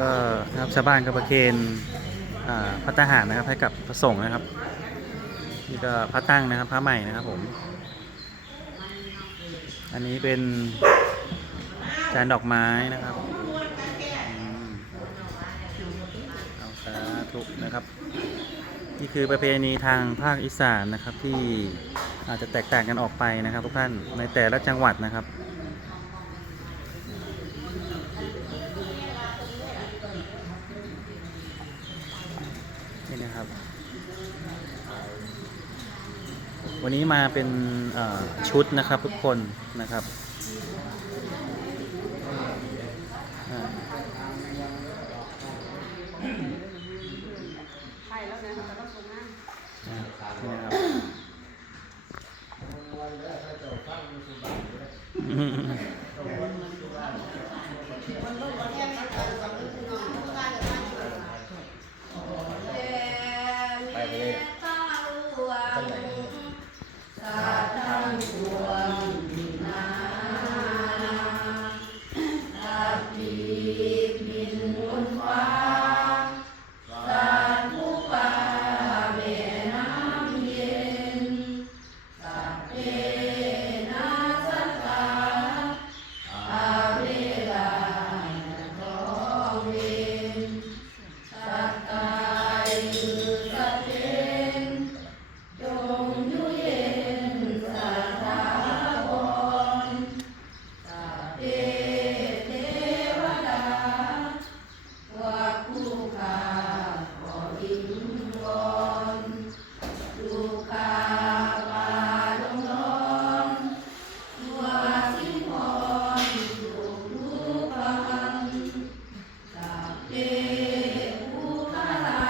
ก็นะครับชาวบ้านก็ประเคนพระทหารนะครับให้กับพระสงฆ์นะครับนี่ก็พระตั้งนะครับพระใหม่นะครับผมอันนี้เป็นจานดอกไม้นะครับเอาสาธุนะครับนี่คือประเพณีทางภาคอีสานนะครับที่อาจจะแตกต่างกันออกไปนะครับทุกท่านในแต่ละจังหวัดนะครับนี่นะครับวันนี้มาเป็นชุดนะครับทุกคนนะครับใช่แล้วนะแต่ต้องตรงนั้นนี่นะครับ